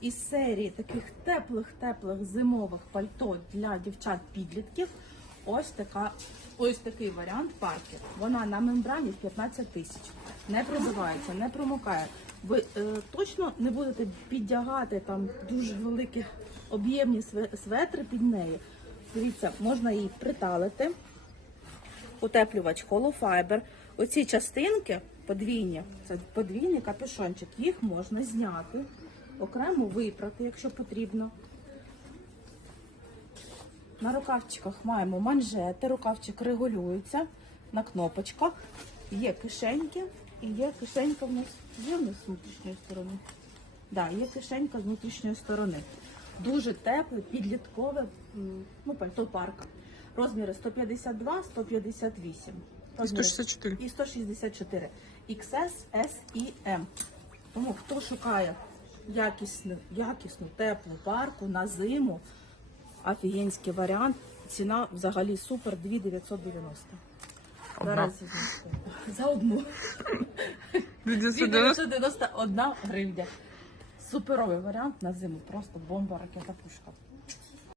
із серії таких теплих-теплих зимових пальто для дівчат-підлітків. Ось така, ось такий варіант парки. Вона на мембрані в 15 тисяч. Не пробивається, не промокає. Ви е, точно не будете піддягати там дуже великі об'ємні све- светри під неї. Дивіться, можна її приталити утеплювач холофайбер. Оці частинки подвійні, це подвійний капюшончик, їх можна зняти, окремо випрати, якщо потрібно. На рукавчиках маємо манжети, рукавчик регулюється на кнопочках. Є кишеньки і є кишенька в нас є в нас з внутрішньої сторони. Да, є кишенька з внутрішньої сторони. Дуже тепле, підліткове ну, пальто парка. Розміри 152, 158. І Розміри 164. і 164. XS, S і M. Тому хто шукає якісну, якісну теплу парку на зиму, офігенський варіант. Ціна взагалі супер 2990. Зараз. За одну. 290. 2991 гривня. Суперовий варіант на зиму. Просто бомба, ракета, пушка.